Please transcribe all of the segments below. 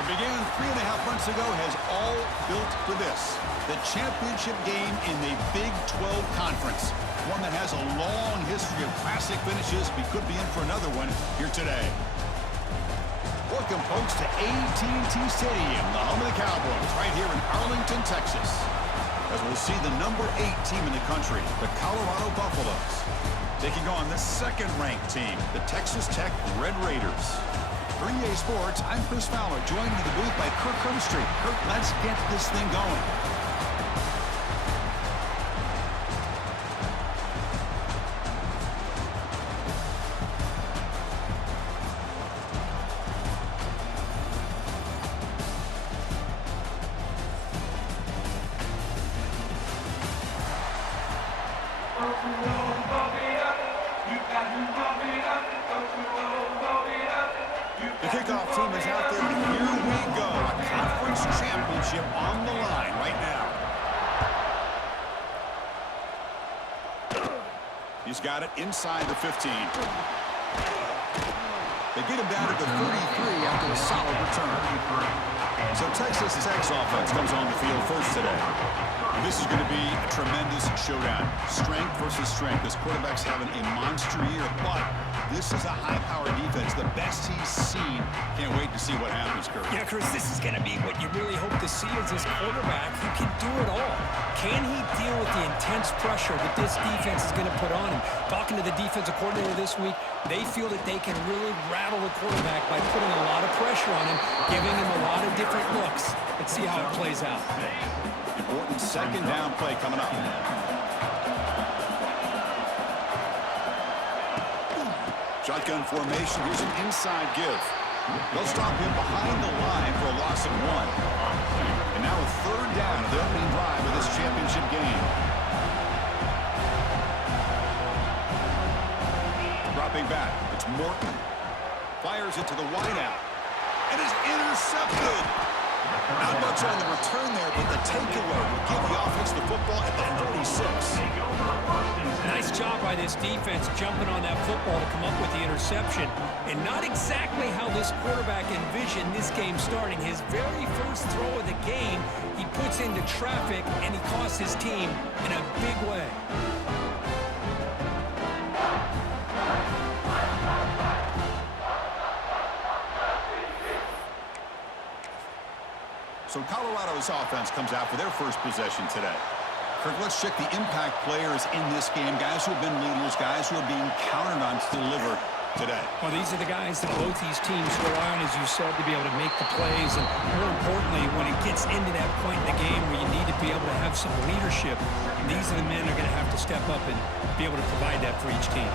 What began 3.5 months ago has all built for this. The championship game in the Big 12 Conference. One that has a long history of classic finishes. We could be in for another one here today. Welcome, folks, to AT&T Stadium, the home of the Cowboys, right here in Arlington, Texas. As we'll see the number 8 team in the country, the Colorado Buffaloes, taking on the second-ranked team, the Texas Tech Red Raiders. For EA Sports, I'm Chris Fowler, joined in the booth by Kirk Herbstreit. Kirk, let's get this thing going. The kickoff team is out there, and here we go. A conference championship on the line right now. He's got it inside the 15. They get him down to the 33 after a solid return. So Texas Tech's offense comes on the field first today. And this is going to be a tremendous showdown. Strength versus strength. This quarterback's having a monster year, but this is a high-powered defense, the best he's seen. Can't wait to see what happens, Kurt. Yeah, Chris, this is going to be what you really hope to see is this quarterback who can do it all. Can he deal with the intense pressure that this defense is going to put on him? Talking to the defensive coordinator this week, they feel that they can really rattle the quarterback by putting a lot of pressure on him, giving him a lot of different looks. Let's see how it plays out. Important second down play coming up. Shotgun formation. Here's an inside give. They'll stop him behind the line for a loss of 1. And now a third down of the opening drive of this championship game. Dropping back. It's Morton. Fires it to the wideout. And is intercepted. Not much on the return there, but the takeaway will give the offense the football at the 46. Nice job by this defense jumping on that football to come up with the interception. And not exactly how this quarterback envisioned this game starting. His very first throw of the game, he puts into traffic, and he costs his team in a big way. So Colorado's offense comes out for their first possession today. Kirk, let's check the impact players in this game. Guys who have been leaders, guys who are being counted on to deliver today. Well, these are the guys that both these teams rely on, as you said, to be able to make the plays. And more importantly, when it gets into that point in the game where you need to be able to have some leadership, these are the men that are going to have to step up and be able to provide that for each team.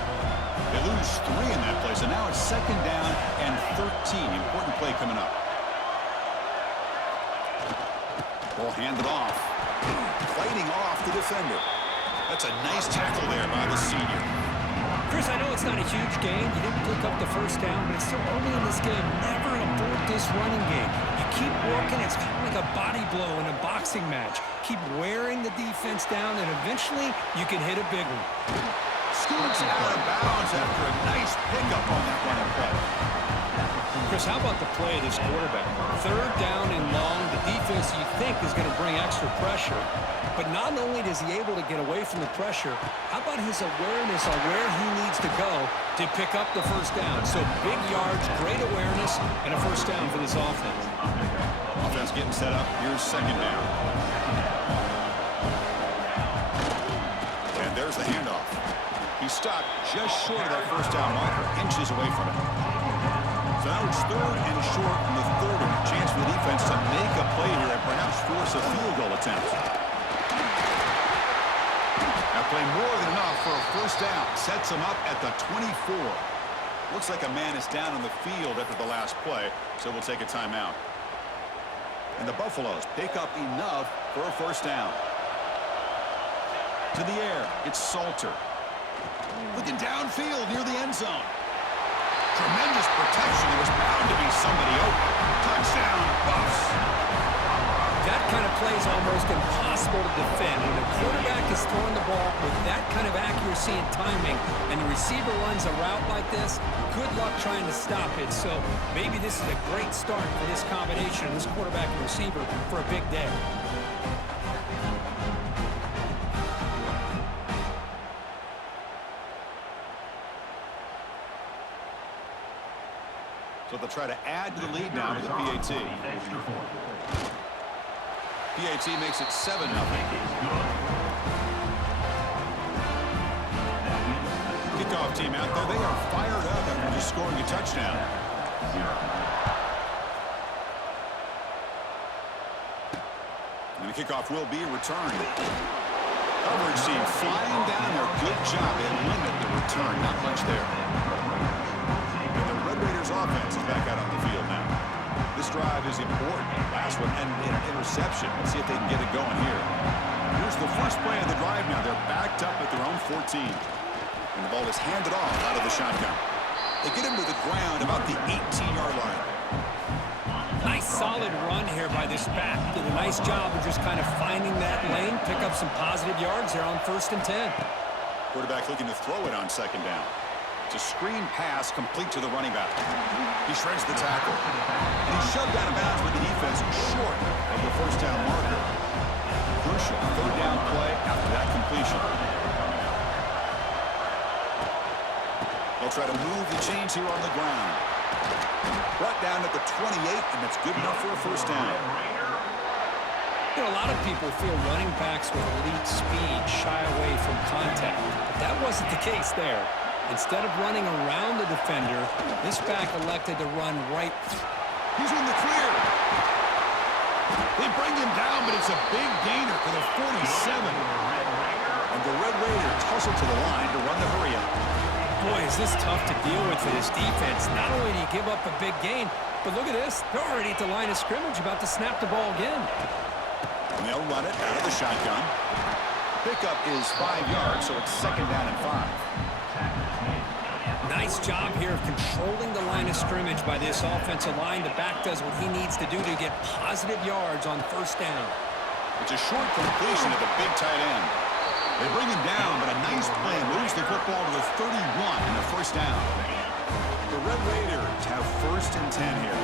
They lose 3 in that play, so now it's second down and 13. Important play coming up. Ball handed off. Fighting off the defender. That's a nice tackle there by the senior. Chris, I know it's not a huge game. You didn't pick up the first down, but it's still early in this game. Never abort this running game. You keep working. It's kind of like a body blow in a boxing match. Keep wearing the defense down, and eventually you can hit a big one. Scoots out of bounds after a nice pickup on that running play. Chris, how about the play of this quarterback? Third down and long. The defense, you think, is going to bring extra pressure. But not only is he able to get away from the pressure, how about his awareness on where he needs to go to pick up the first down? So big yards, great awareness, and a first down for this offense. Offense getting set up. Here's second down. And there's the handoff. He stopped just short of that first down marker, inches away from it. So now it's third and short from the 30. Chance for the defense to make a play here and perhaps force a field goal attempt. That play more than enough for a first down. Sets him up at the 24. Looks like a man is down on the field after the last play, so we'll take a timeout. And the Buffaloes pick up enough for a first down. To the air, it's Salter. Looking downfield near the end zone. Tremendous protection. There was bound to be somebody open. Touchdown, Buffs. That kind of play is almost impossible to defend. When a quarterback is throwing the ball with that kind of accuracy and timing, and the receiver runs a route like this, good luck trying to stop it. So maybe this is a great start for this combination of this quarterback and receiver for a big day. So they'll try to add to the lead now with the PAT. PAT makes it 7-0. Kickoff team out there. They are fired up after just scoring a touchdown. And the kickoff will be returned. Coverage team flying down there. Good job. They limit the return. Not much there. And the Red Raiders offense is back out on the field now. This drive is important. Last one and an interception. Let's see if they can get it going here. Here's the first play of the drive now. They're backed up at their own 14. And the ball is handed off out of the shotgun. They get him to the ground about the 18-yard line. Nice solid run here by this back. Did a nice job of just kind of finding that lane, pick up some positive yards there on 1st and 10. Quarterback looking to throw it on 2nd down. It's a screen pass complete to the running back. He shreds the tackle. And he's shoved out of bounds with the defense short of the 1st down marker. Crucial 3rd down play after that completion. They'll try to move the chains here on the ground. Brought down at the 28, and that's good enough for a 1st down. You know, a lot of people feel running backs with elite speed shy away from contact. But that wasn't the case there. Instead of running around the defender, this back elected to run right. He's in the clear. They bring him down, but it's a big gainer for the 47. And the Red Raiders hustle to the line to run the hurry-up. Boy, is this tough to deal with for this defense. Not only do you give up a big gain, but look at this. They're already at the line of scrimmage about to snap the ball again. And they'll run it out of the shotgun. Pickup is 5 yards, so it's 2nd down and 5. Nice job here of controlling the line of scrimmage by this offensive line. The back does what he needs to do to get positive yards on 1st down. It's a short completion to the big tight end. They bring him down, but a nice play moves the football to the 31 and the 1st down. The Red Raiders have 1st and 10 here.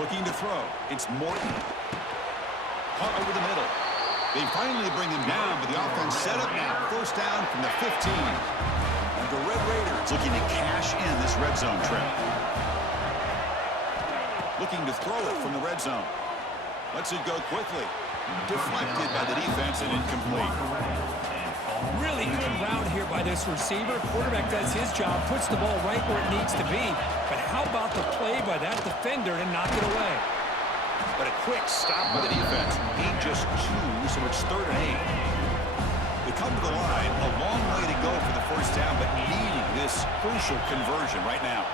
Looking to throw. It's Morton. Caught over the middle. They finally bring him down, but the offense set up now. 1st down from the 15. And the Red Raiders looking to cash in this red zone trip. Looking to throw it from the red zone. Lets it go quickly. Deflected by the defense and incomplete. Really good route here by this receiver. Quarterback does his job, puts the ball right where it needs to be. But how about the play by that defender to knock it away? But a quick stop by the defense. 8 just 2, so it's 3rd and 8. They come to the line. A long way to go for the 1st down, but needing this crucial conversion right now.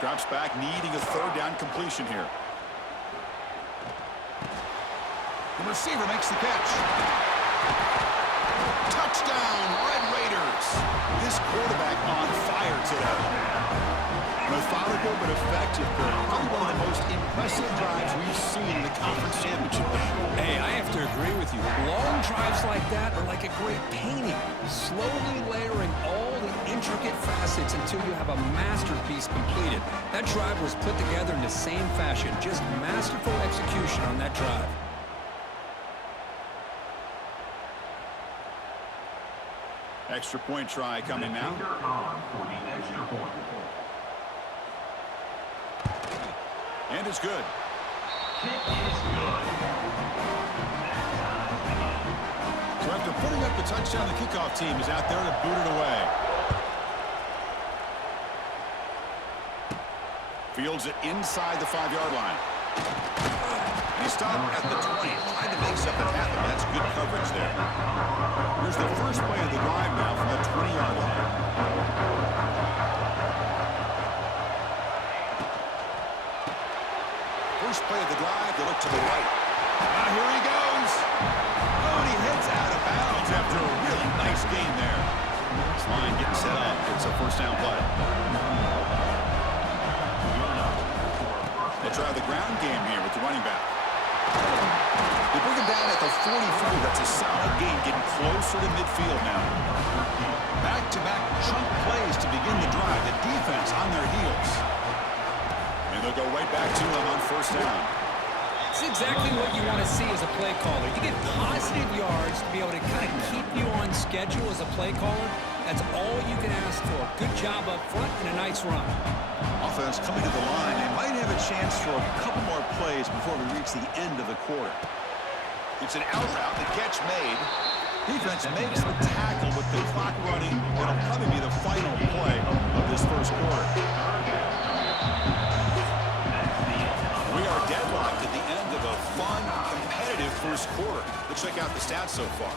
Drops back, needing a 3rd down completion here. The receiver makes the catch. Touchdown, Red Raiders. This quarterback on fire today. Methodical but effective. Probably one of the most impressive drives we've seen in the conference championship game. Hey, I have to agree with you. Long drives like that are like a great painting. Slowly layering all the intricate facets until you have a masterpiece completed. That drive was put together in the same fashion. Just masterful execution on that drive. Extra point try coming now. And it's good. So after putting up the touchdown, the kickoff team is out there to boot it away. Fields it inside the 5-yard line. And he stopped at the 20, trying to make something happen. That's good coverage there. Here's the first play of the drive now from the 20-yard line. First play of the drive, they look to the right. Now here he goes. Oh, and he heads out of bounds after a really nice gain there. This line getting set up. It's a 1st down play. try the ground game here with the running back. They bring him down at the 44. That's a solid gain, getting closer to midfield now. Back-to-back chunk plays to begin the drive. The defense on their heels. And they'll go right back to him on first down. It's exactly what you want to see as a play caller. You get positive yards to be able to kind of keep you on schedule as a play caller. That's all you can ask for. Good job up front and a nice run. Offense coming to the line. They might have a chance for a couple more plays before we reach the end of the quarter. It's an out route. The catch made. Defense makes the tackle with the clock running. It'll probably be the final play of this first quarter. We are deadlocked at the end of a fun, competitive first quarter. Let's check out the stats so far.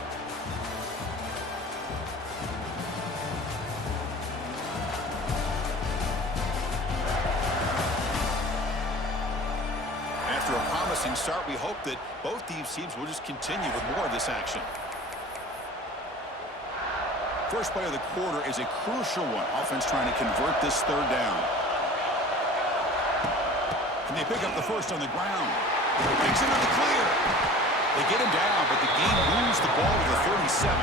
After a promising start, we hope that both these teams will just continue with more of this action. First play of the quarter is a crucial one. Offense trying to convert this third down. And they pick up the first on the ground. Makes it into the clear. They get him down, but the game moves the ball to the 37.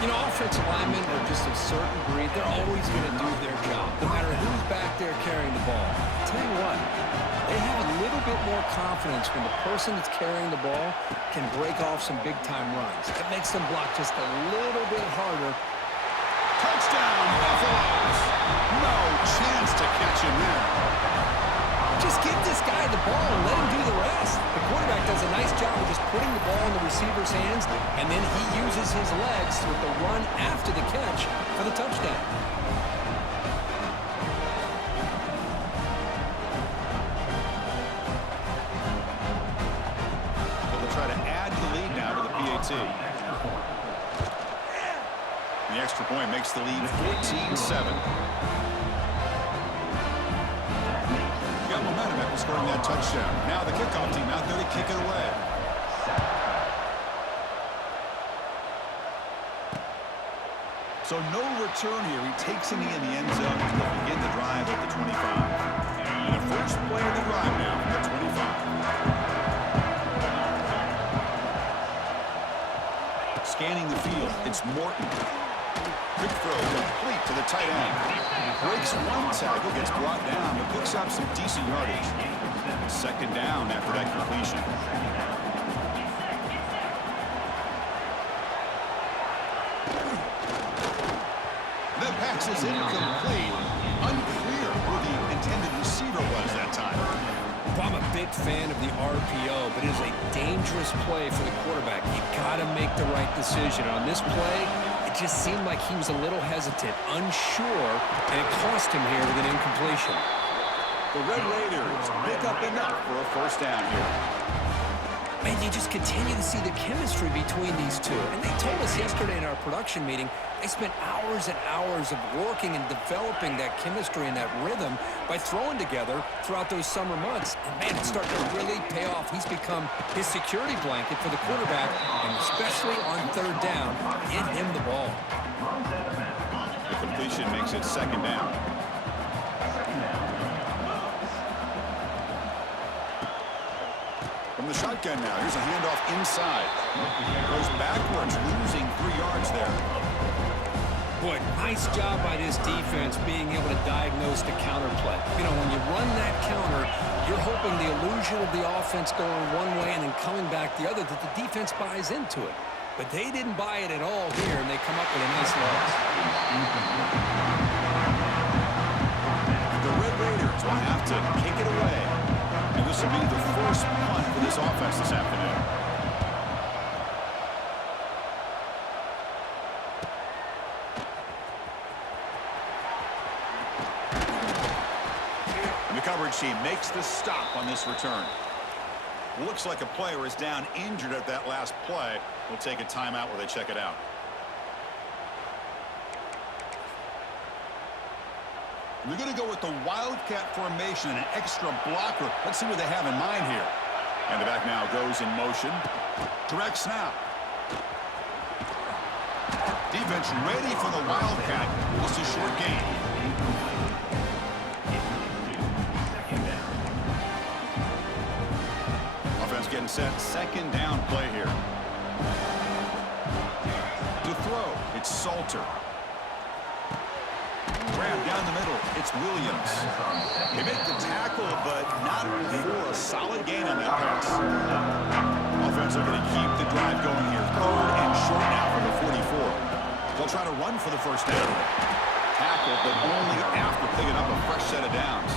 You know, offensive linemen are just a certain breed. They're always going to do their job, no matter who's back there carrying the ball. I'll tell you what, they have a little bit more confidence when the person that's carrying the ball can break off some big-time runs. It makes them block just a little bit harder. Touchdown, Buffaloes! No chance to catch him there. Just give this guy the ball and let him do the rest. The quarterback does a nice job of just putting the ball in the receiver's hands, and then he uses his legs with the run after the catch for the touchdown. They'll try to add the lead now to the PAT. The extra point makes the lead 14-7. Got momentum after scoring that touchdown. Now the kickoff team out there to kick it away. So no return here. He takes a knee in the end zone to begin the drive at the 25. And the first play of the drive now from the 25. Scanning the field, it's Morton. Quick throw, complete to the tight end. Breaks one tackle, gets brought down, but picks up some decent yardage. Second down after that completion. The pass is incomplete. Unclear who the intended receiver was that time. I'm a big fan of the RPO, but it is a dangerous play for the quarterback. You got to make the right decision. On this play, it just seemed like he was a little hesitant, unsure, and it cost him here with an incompletion. The Red Raiders pick up enough for a first down here. Man, you just continue to see the chemistry between these two. And they told us yesterday in our production meeting, they spent hours and hours of working and developing that chemistry and that rhythm by throwing together throughout those summer months. And, man, it's starting to really pay off. He's become his security blanket for the quarterback, and especially on third down, get him the ball. The completion makes it second down. From the shotgun now, here's a handoff inside. Goes backwards, losing 3 yards there. Boy, nice job by this defense being able to diagnose the counter play. You know, when you run that counter, you're hoping the illusion of the offense going one way and then coming back the other, that the defense buys into it. But they didn't buy it at all here, and they come up with a nice loss. The Red Raiders will have to kick it away. And this will be the first punt for this offense this afternoon. And the coverage team makes the stop on this return. Looks like a player is down injured at that last play. We'll take a timeout while they check it out. They're going to go with the Wildcat formation and an extra blocker. Let's see what they have in mind here. And the back now goes in motion. Direct snap. Defense ready for the Wildcat. Just a short gain. second set, second down play here. To throw, it's Salter. Grab down the middle, it's Williams. They make the tackle, but not for a solid gain on that pass. Offense are going to keep the drive going here. Third and short now from the 44. They'll try to run for the first down. Tackle, but only after picking up a fresh set of downs.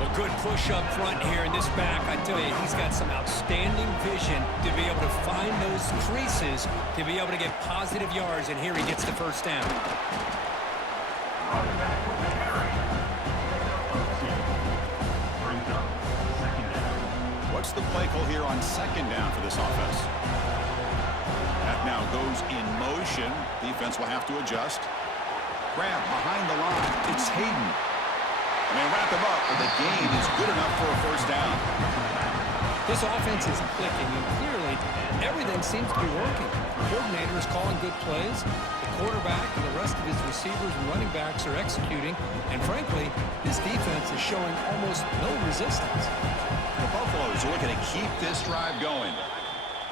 Well, good push up front here in this back. I tell you, he's got some outstanding vision to be able to find those creases, to be able to get positive yards, and here he gets the first down. What's the play call here on second down for this offense? That now goes in motion. Defense will have to adjust. Grab behind the line. It's Hayden. And they wrap him up, but the gain is good enough for a first down. This offense is clicking, and clearly everything seems to be working. The coordinator is calling good plays. The quarterback and the rest of his receivers and running backs are executing. And frankly, this defense is showing almost no resistance. The Buffaloes are looking to keep this drive going.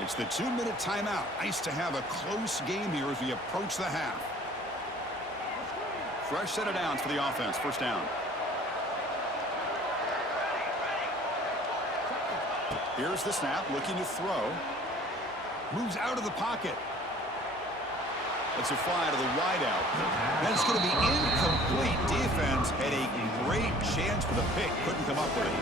It's the 2-minute timeout. Nice to have a close game here as we approach the half. Fresh set of downs for the offense. First down. Here's the snap, looking to throw. Moves out of the pocket. It's a fly to the wideout. That's going to be incomplete. Defense had a great chance for the pick. Couldn't come up with it.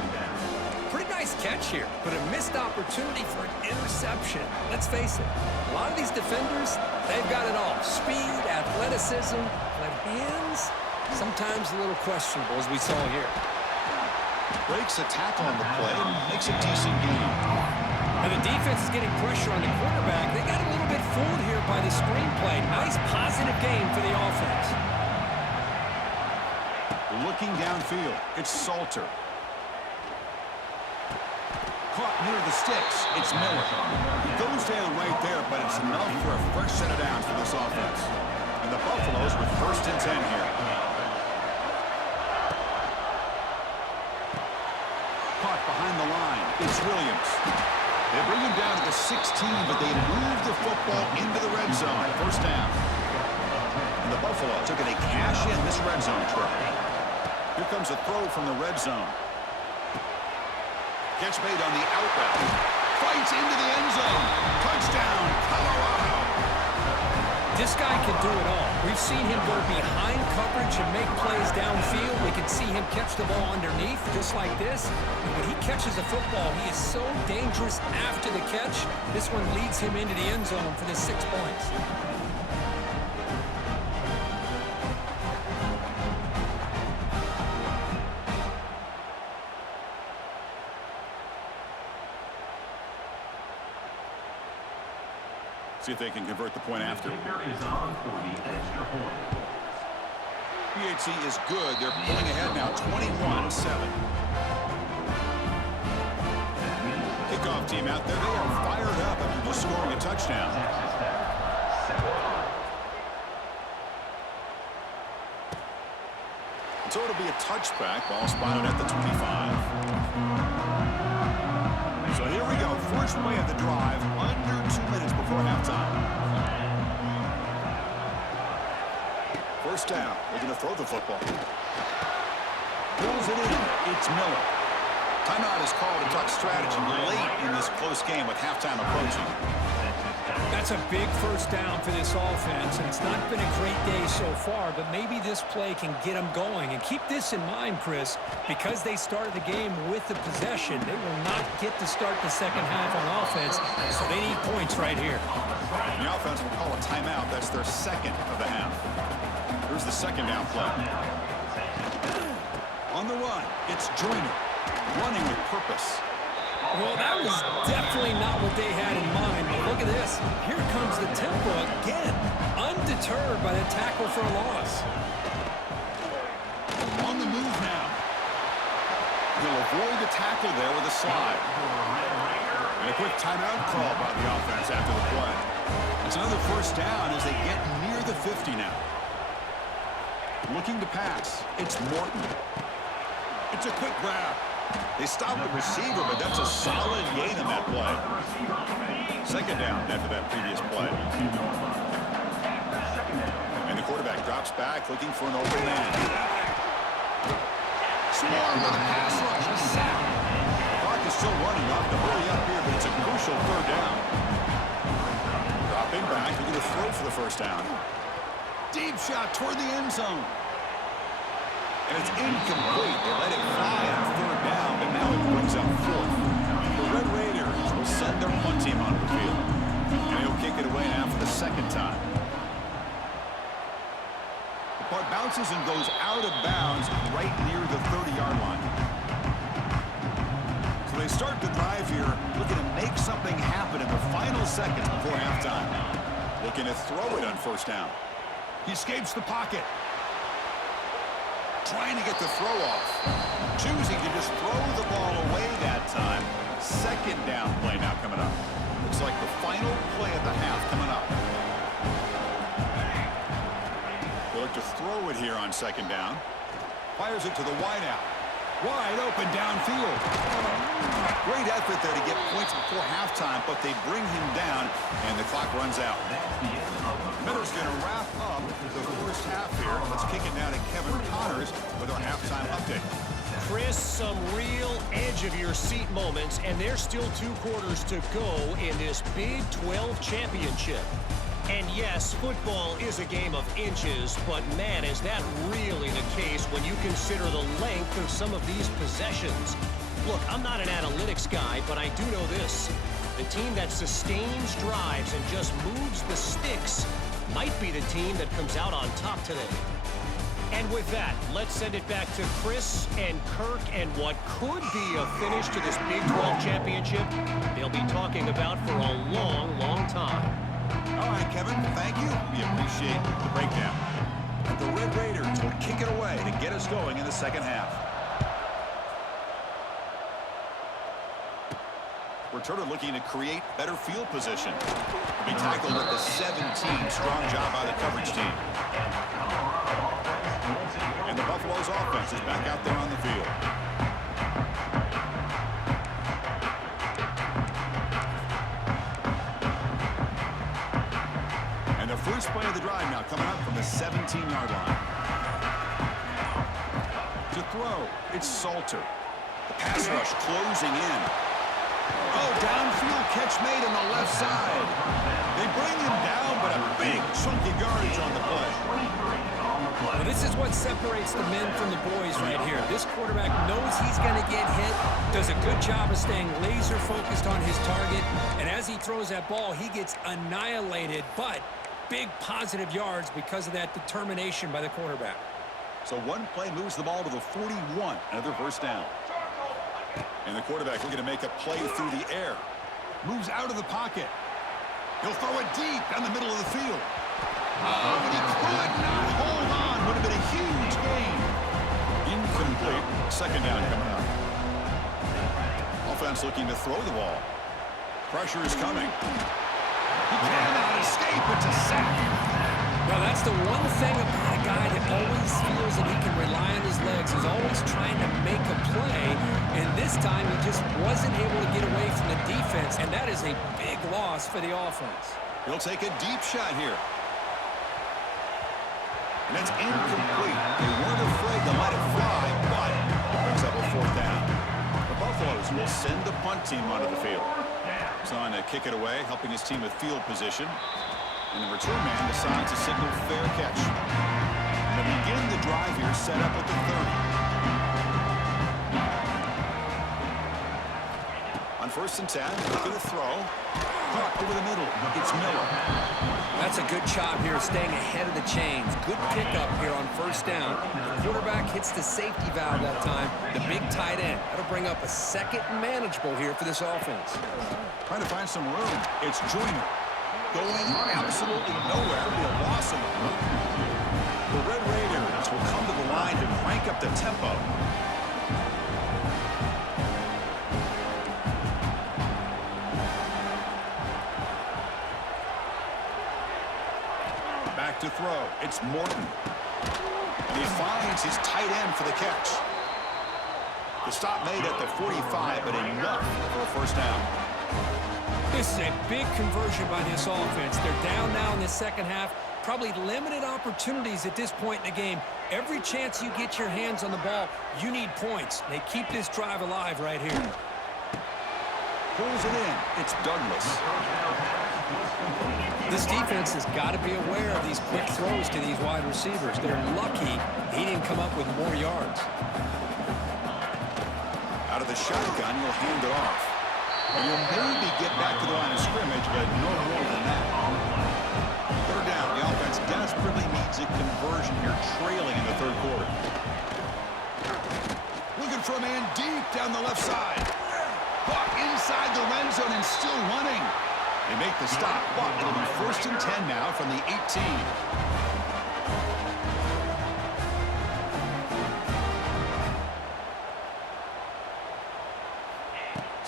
Pretty nice catch here, but a missed opportunity for an interception. Let's face it, a lot of these defenders, they've got it all. Speed, athleticism, but hands, sometimes a little questionable, as we saw here. Breaks a tackle on the play and makes a decent gain. And the defense is getting pressure on the quarterback. They got a little bit fooled here by the screenplay. Nice positive gain for the offense. Looking downfield, it's Salter. Caught near the sticks, it's Miller. He goes down right there, but it's enough for a fresh set of downs for this offense. And the Buffaloes with first and 10 here. Caught behind the line, it's Williams. They bring him down to the 16, but they move the football into the red zone. First down. And the Buffaloes are going to cash in this red zone trip. Here comes a throw from the red zone. Catch made on the out route. Fights into the end zone. Touchdown, Colorado. This guy can do it all. We've seen him go behind coverage and make plays downfield. We can see him catch the ball underneath, just like this. And when he catches a football, he is so dangerous after the catch. This one leads him into the end zone for the 6 points. See if they can convert the point after. PHC is good. They're pulling ahead now, 21-7. Kickoff team out there. They are fired up after just scoring a touchdown. So it'll be a touchback. Ball spotted at the 25. So here we go. First play of the drive. Under 2 minutes before halftime. First down. They're going to throw the football. Pulls it in. It's Miller. Timeout is called to talk strategy late in this close game with halftime approaching. That's a big first down for this offense, and it's not been a great day so far, but maybe this play can get them going. And keep this in mind, Chris, because they started the game with the possession, they will not get to start the second half on offense, so they need points right here. The offense will call a timeout. That's their second of the half. Here's the second down play. On the run, it's Joyner, running with purpose. Well, that was definitely not what they had in mind. But look at this. Here comes the tempo again. Undeterred by the tackle for a loss. On the move now. He'll avoid the tackle there with a slide. And a quick timeout call by the offense after the play. It's another first down as they get near the 50 now. Looking to pass. It's Morton. It's a quick grab. They stopped the receiver, but that's a solid gain on that play. Second down after that previous play. And the quarterback drops back, looking for an open man. Swarm with a pass rush, a sack. The clock is still running. Off to hurry up here, but it's a crucial third down. Dropping back, looking to throw for the first down. Deep shot toward the end zone. And it's incomplete. They let it fly on third down, but now it brings up fourth. The Red Raiders will send their punt team onto the field. And he'll kick it away now for the second time. The punt bounces and goes out of bounds right near the 30-yard line. So they start the drive here, looking to make something happen in the final seconds before halftime. Looking to throw it on first down. He escapes the pocket. Trying to get the throw off. Choosing to just throw the ball away that time. Second down play now coming up. Looks like the final play of the half coming up. They look to throw it here on second down. Fires it to the wideout. Wide open downfield. Great effort there to get points before halftime, but they bring him down, and the clock runs out. Miller's going to wrap up the first half here. Let's kick it now to Kevin Connors with our halftime update. Chris, some real edge-of-your-seat moments, and there's still 2 quarters to go in this Big 12 championship. And yes, football is a game of inches, but man, is that really the case when you consider the length of some of these possessions. Look, I'm not an analytics guy, but I do know this. The team that sustains drives and just moves the sticks might be the team that comes out on top today. And with that, let's send it back to Chris and Kirk and what could be a finish to this Big 12 championship they'll be talking about for a long, long time. All right, Kevin, thank you. We appreciate the breakdown. And the Red Raiders will kick it away to get us going in the second half. Returner looking to create better field position. Be tackled with the 17. Strong job by the coverage team. And the Buffalo's offense is back out there on the field. And the first play of the drive now coming up from the 17-yard line. To throw, it's Salter. The pass rush closing in. Oh, downfield catch made on the left side. They bring him down, but a big chunk of yardage on the play. Well, this is what separates the men from the boys right here. This quarterback knows he's going to get hit, does a good job of staying laser focused on his target, and as he throws that ball, he gets annihilated, but big positive yards because of that determination by the quarterback. So one play moves the ball to the 41, another first down. And the quarterback looking to make a play through the air. Moves out of the pocket. He'll throw it deep down the middle of the field. Oh, and he could not hold on. Would have been a huge gain. Incomplete. Second down coming up. Offense looking to throw the ball. Pressure is coming. He cannot escape. It's a sack. Well, that's the one thing about a guy that always feels that he can rely on his legs. He's always trying to make a play, and this time he just wasn't able to get away from the defense, and that is a big loss for the offense. He'll take a deep shot here. And it's incomplete. They weren't afraid to let it fly, but it brings up a fourth down. The Buffaloes will send the punt team onto the field. He's on to kick it away, helping his team with field position. And the return man decides to signal fair catch. And they begin the drive here, set up at the 30. On first and 10, looking to throw. Caught over the middle. It's Miller. That's a good job here, staying ahead of the chains. Good pickup here on first down. The quarterback hits the safety valve that time. The big tight end. That'll bring up a second manageable here for this offense. Trying to find some room. It's Joyner. Going absolutely nowhere. It'll be a loss in the play. The Red Raiders will come to the line to crank up the tempo. Back to throw. It's Morton. And he finds his tight end for the catch. The stop made at the 45, but enough for a first down. This is a big conversion by this offense. They're down now in the second half. Probably limited opportunities at this point in the game. Every chance you get your hands on the ball, you need points. They keep this drive alive right here. Pulls it in. It's Douglas. This defense has got to be aware of these quick throws to these wide receivers. They're lucky he didn't come up with more yards. Out of the shotgun, he'll hand it off. You'll maybe get back to the line of scrimmage, but no more than that. Third down. The offense desperately needs a conversion here, trailing in the third quarter. Looking for a man deep down the left side. Buck inside the red zone and still running. They make the stop, but it'll be 1st and 10 now from the 18.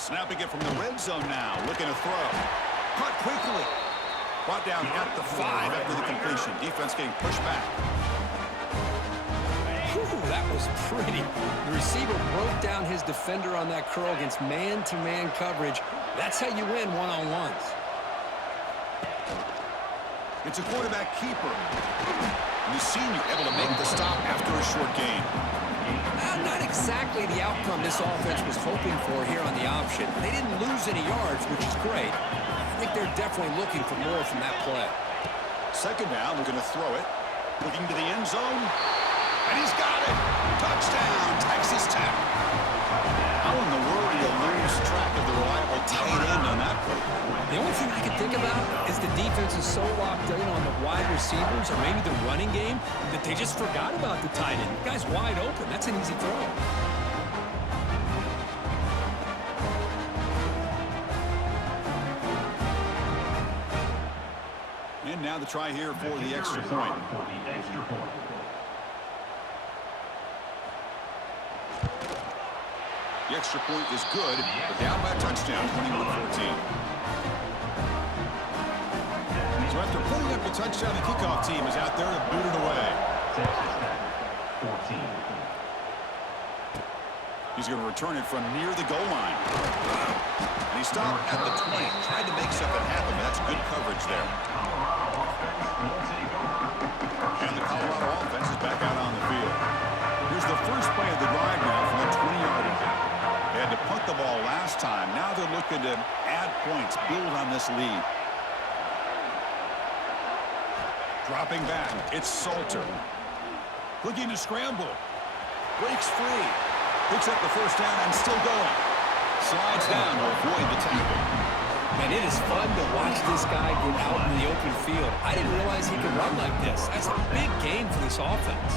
Snapping it from the red zone now, looking to throw. Caught quickly. Brought down at the 5 after the completion. Defense getting pushed back. Whew, that was pretty. The receiver broke down his defender on that curl against man-to-man coverage. That's how you win one-on-ones. It's a quarterback keeper. The senior able to make the stop after a short gain. Not exactly the outcome this offense was hoping for here on the option. They didn't lose any yards, which is great. I think they're definitely looking for more from that play. Second down, looking to throw it. Looking to the end zone. And he's got it. Touchdown, Texas Tech. How in the world do you lose track of the reliable tight end on that play? The only thing I can think about is the defense is so locked in on the wide receivers or maybe the running game that they just forgot about the tight end. The guy's wide open. That's an easy throw. And now the try here for the extra point. The extra point is good, but down by a touchdown, 21-14. So after putting up a touchdown, the kickoff team is out there to boot it away. He's going to return it from near the goal line. And he stopped at the 20. Tried to make something happen, but that's good coverage there. And the Colorado offense is back out on the field. Here's the first play of the drive now from the 20-yard line. They had to punt the ball last time. Now they're looking to add points, build on this lead. Dropping back, it's Salter. Looking to scramble. Breaks free. Picks up the first down and still going. Slides down to avoid the tackle. Man, it is fun to watch this guy get out in the open field. I didn't realize he could run like this. That's a big game for this offense.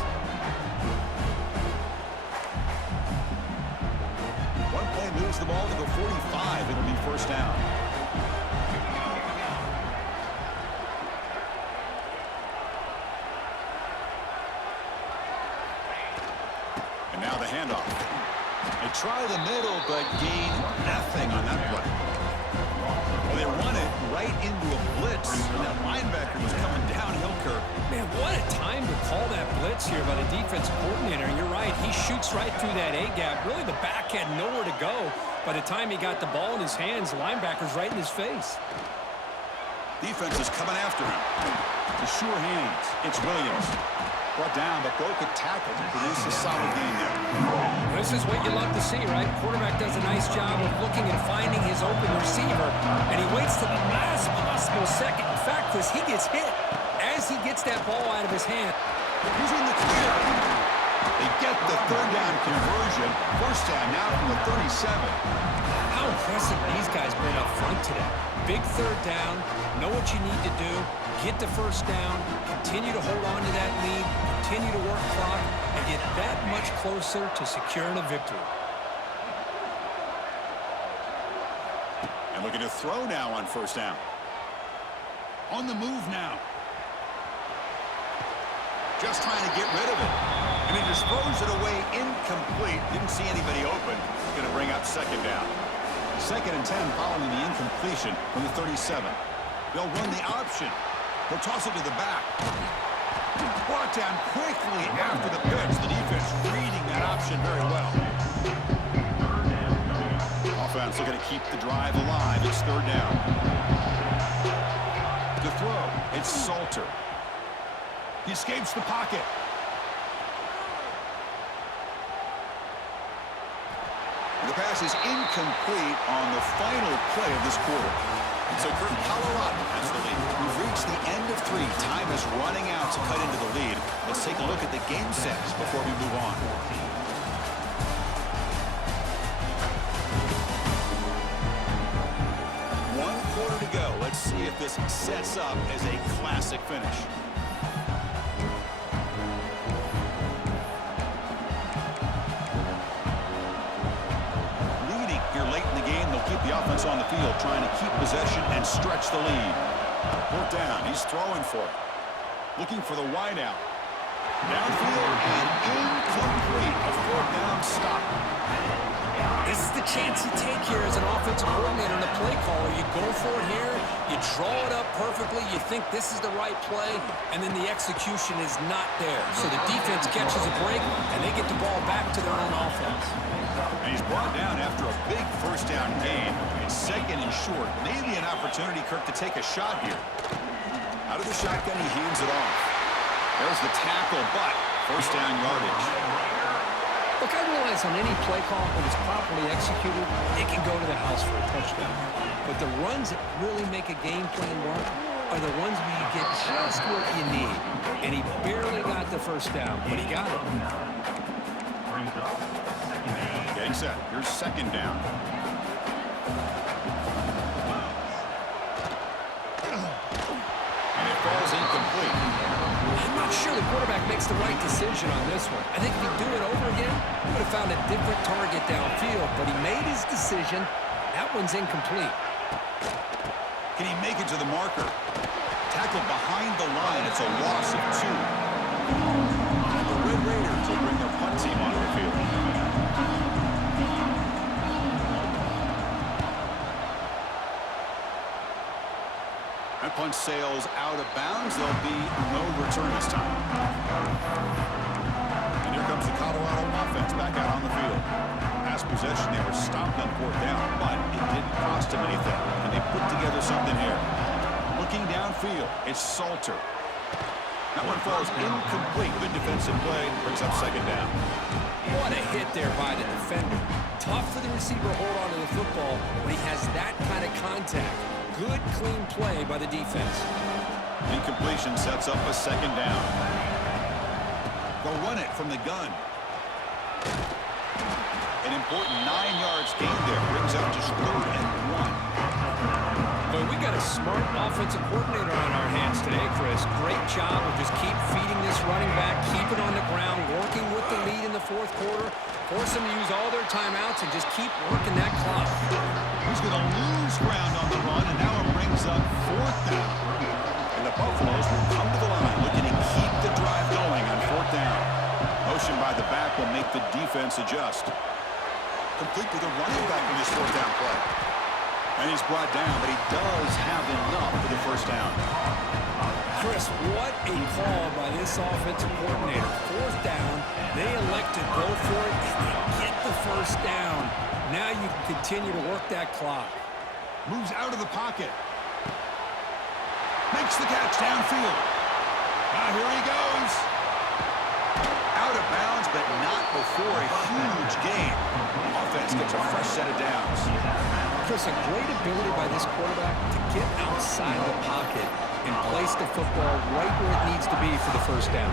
One play moves the ball to the 45. It'll be first down. And now the handoff. They try the middle, but gain nothing on that play. Well, they run it right into a blitz, and that linebacker was coming downhill curve. Man, what a time to call that blitz here by the defensive coordinator. And you're right, he shoots right through that A-gap. Really, the back had nowhere to go. By the time he got the ball in his hands, the linebacker's right in his face. Defense is coming after him. The sure hands. It's Williams. Brought down, but broke a tackle to produce a solid gain there. This is what you love to see, right? Quarterback does a nice job of looking and finding his open receiver, and he waits to the last possible second. In fact, Chris, he gets hit as he gets that ball out of his hand. He's in the clear. They get the third down conversion. First down now from the 37. How impressive these guys been up front today. Big third down, know what you need to do, get the first down, continue to hold on to that lead, continue to work clock, and get that much closer to securing a victory. And looking to throw now on first down. On the move now. Just trying to get rid of it. And he just throws it away incomplete. Didn't see anybody open. Going to bring up second down. Second and 10 following the incompletion from the 37. They'll run the option. They'll toss it to the back. Brought down quickly after the pitch. The defense reading that option very well. defense looking to keep the drive alive. It's third down. The throw, it's Salter. He escapes the pocket. The pass is incomplete on the final play of this quarter. So Kurt, Colorado has the lead. We've reached the end of 3. Time is running out to cut into the lead. Let's take a look at the game sets before we move on. One quarter to go. Let's see if this sets up as a classic finish. Keep the offense on the field, trying to keep possession and stretch the lead. Fourth down, he's throwing for it. Looking for the wideout. Downfield and incomplete. A fourth down stop. This is the chance you take here as an offensive coordinator and a play caller. You go for it here, you draw it up perfectly, you think this is the right play, and then the execution is not there. So the defense catches a break, and they get the ball back to their own offense. And he's brought down after a big first down gain. It's second and short. Maybe an opportunity, Kirk, to take a shot here. Out of the shotgun, he hands it off. There's the tackle, but first down yardage. Look, I realize on any play call, when it's properly executed, it can go to the house for a touchdown. But the runs that really make a game plan work are the ones where you get just what you need. And he barely got the first down, but he got it. Getting set. Here's second down. And it falls incomplete. I'm not sure the quarterback makes the right decision on this one. I think if he'd do it over again, he would have found a different target downfield. But he made his decision. That one's incomplete. Can he make it to the marker? Tackled behind the line. It's a loss of 2. And the Red Raiders will bring their punt team onto the field. That punt sails out of bounds. There'll be no return this time. And here comes the Colorado offense back out on the field. Last possession, they were stopped on fourth down, but it didn't cost them anything. And they put together something here. Looking downfield, it's Salter. That one falls incomplete. Good defensive play, brings up second down. What a hit there by the defender. Tough for the receiver to hold on to the football when he has that kind of contact. Good, clean play by the defense. Incompletion sets up a second down. They'll run it from the gun. An important 9 yards gain there. Brings up just 3rd and 1. But we got a smart offensive coordinator on our hands today, Chris. Great job of just keep feeding this running back, keep it on the ground, working with the lead in the fourth quarter, force them to use all their timeouts, and just keep working that clock. He's going to lose ground on the run, and now it brings up 4th down. And the Buffaloes will come to the line, looking to keep the drive going on 4th down. Motion by the back will make the defense adjust. Complete with a running back in this 4th down play. And he's brought down, but he does have enough for the first down. Chris, what a call by this offensive coordinator. 4th down, they elect to go for it, and they get the first down. Now you can continue to work that clock. Moves out of the pocket. Makes the catch downfield. Now here he goes. Out of bounds, but not before a huge gain. Offense gets a fresh set of downs. Chris, a great ability by this quarterback to get outside the pocket and place the football right where it needs to be for the first down.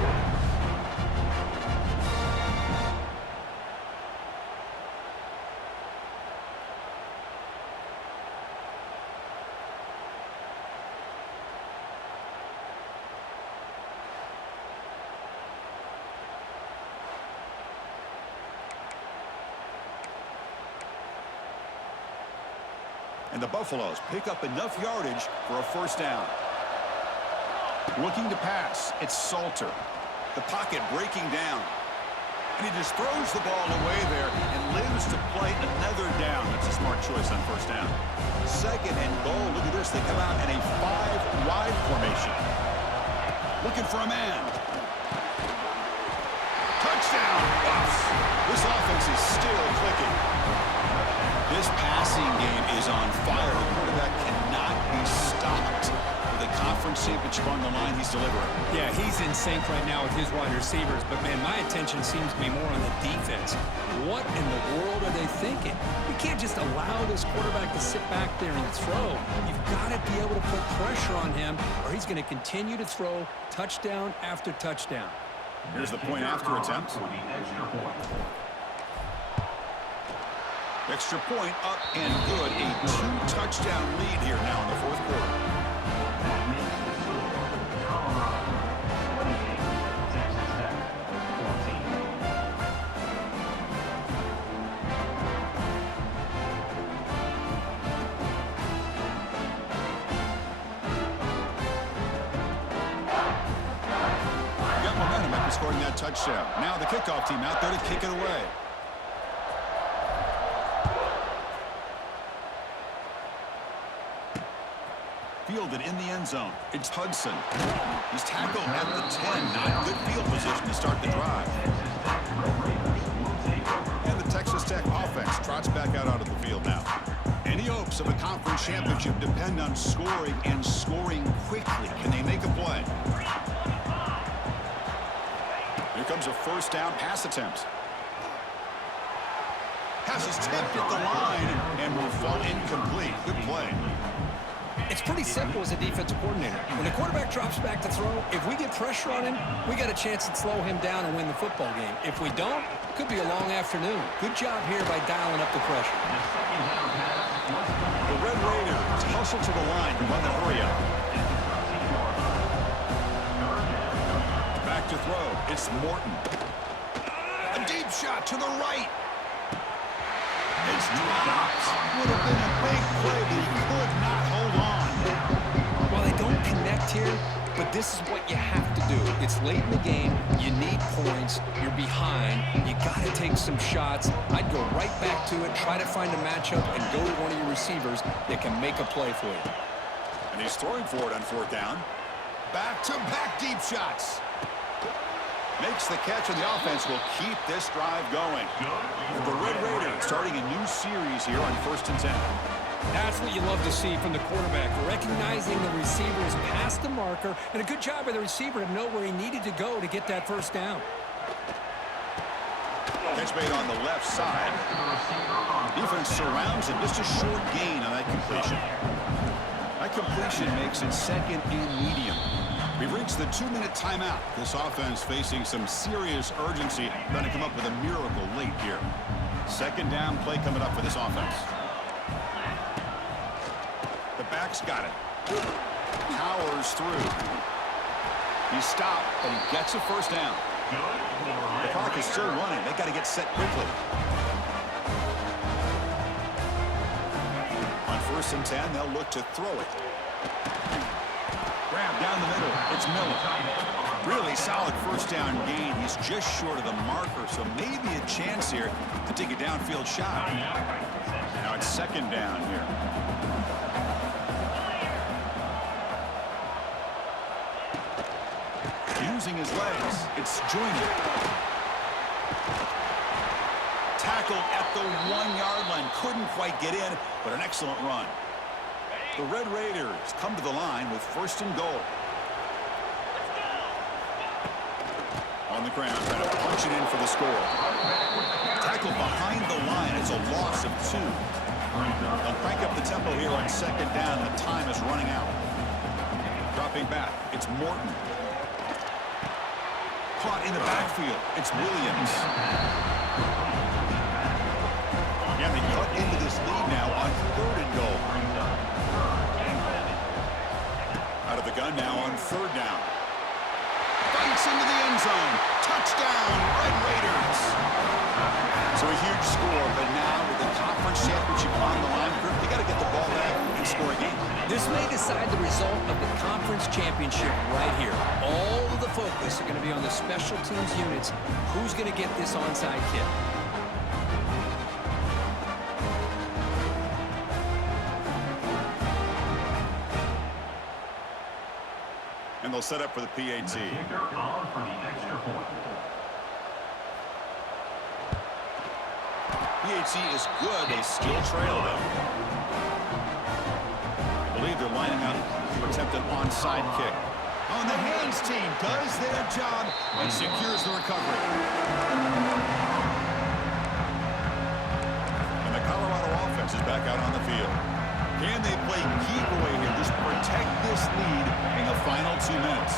And the Buffaloes pick up enough yardage for a first down. Looking to pass, it's Salter. The pocket breaking down. And he just throws the ball away there and lives to play another down. That's a smart choice on first down. Second and goal. Look at this. They come out in a 5-wide formation. Looking for a man. Touchdown, Buffs. This offense is still clicking. This passing game is on fire. The quarterback cannot be stopped. With a conference championship on the line, he's delivering. Yeah, he's in sync right now with his wide receivers, but, man, my attention seems to be more on the defense. What in the world are they thinking? You can't just allow this quarterback to sit back there and throw. You've got to be able to put pressure on him, or he's going to continue to throw touchdown after touchdown. Here's the point after attempt. Extra point up and good. A 2-touchdown lead here now in the fourth quarter. Got momentum after scoring that touchdown. Now the kickoff team out there to kick it away. Fielded in the end zone. It's Hudson. He's tackled at the 10. Not good field position to start the drive. And the Texas Tech offense trots back out onto the field now. Any hopes of a conference championship depend on scoring and scoring quickly. Can they make a play? Here comes a first down pass attempt. Pass is tipped at the line and will fall incomplete. Good play. It's pretty simple as a defensive coordinator. When the quarterback drops back to throw, if we get pressure on him, we got a chance to slow him down and win the football game. If we don't, it could be a long afternoon. Good job here by dialing up the pressure. The Red Raiders hustle to the line to run the hurry up. Back to throw. It's Morton. A deep shot to the right. It's dropped. Would have been a big play, but he could not hold on. Well, they don't connect here, but this is what you have to do. It's late in the game. You need points. You're behind. You got to take some shots. I'd go right back to it, try to find a matchup, and go to one of your receivers that can make a play for you. And he's throwing for it on fourth down. Back-to-back deep shots. Makes the catch, and the offense will keep this drive going. And the Red Raiders starting a new series here on 1st and 10. That's what you love to see from the quarterback, recognizing the receiver's past the marker, and a good job by the receiver to know where he needed to go to get that first down. Catch made on the left side. Defense surrounds him. Just a short gain on that completion. That completion makes it second and medium. We've reached the 2-minute timeout. This offense facing some serious urgency. Going to come up with a miracle late here. Second down play coming up for this offense. The back's got it. Powers through. He stopped, but he gets a first down. The clock is still running. They got to get set quickly. On 1st and 10, they'll look to throw it. Grab down the middle. It's Miller. Really solid first down gain. He's just short of the marker, so maybe a chance here to take a downfield shot. Now it's second down here. Using his legs. It's Joyner. Tackled at the 1-yard line. Couldn't quite get in, but an excellent run. The Red Raiders come to the line with 1st and goal. On the ground, trying to punch it in for the score. Tackled behind the line. It's a loss of 2. They'll crank up the tempo here on second down. The time is running out. Dropping back. It's Morton. Caught in the backfield. It's Williams. Yeah, they cut into this lead now on 3rd and goal. Out of the gun now on 3rd down. Bites into the end zone. Touchdown, Red Raiders. So a huge score, but now with the conference championship on the line, they got to get the ball back and score a game. This may decide the result of the conference championship right here. All of the focus are going to be on the special teams units. Who's going to get this onside kick? And they'll set up for the PAT. PHC is good. They still trail them. I believe they're lining up to attempt an onside kick. On the hands team does their job and secures the recovery. And the Colorado offense is back out on the field. Can they play keep away here? Just protect this lead in the final 2 minutes.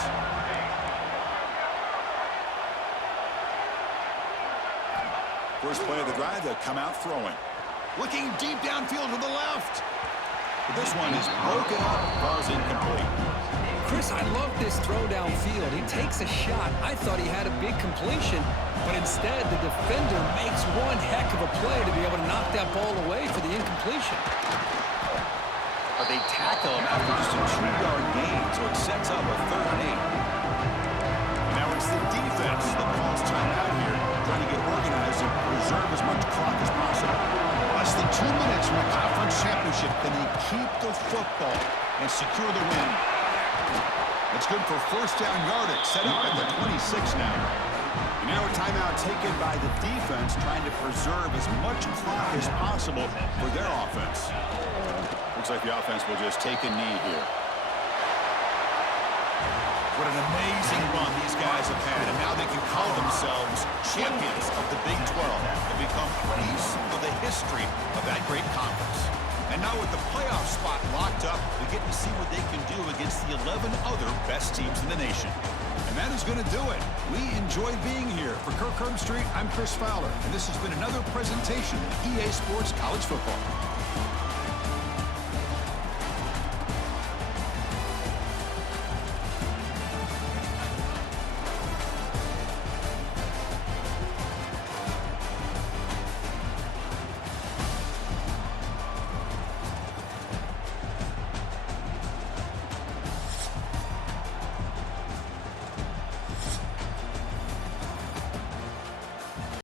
First play of the drive, they'll come out throwing. Looking deep downfield to the left. But this one is broken up, falls incomplete. Chris, I love this throw downfield. He takes a shot. I thought he had a big completion, but instead the defender makes one heck of a play to be able to knock that ball away for the incompletion. But they tackle him after just a 2-yard gain, so it sets up a 3rd and 8. Now it's the defense that calls timeout here, trying to get organized and preserve as much clock as possible. Less than 2 minutes from a conference championship. Can they keep the football and secure the win? It's good for first down yardage, set up at the 26 now. And now a timeout taken by the defense, trying to preserve as much clock as possible for their offense. Looks like the offense will just take a knee here. What an amazing run these guys have had, and now they can call themselves champions of the Big 12 and become a piece of the history of that great conference. And now with the playoff spot locked up, we get to see what they can do against the 11 other best teams in the nation. And that is going to do it. We enjoyed being here. For Kirk Herbstreit, I'm Chris Fowler, and this has been another presentation of EA Sports College Football.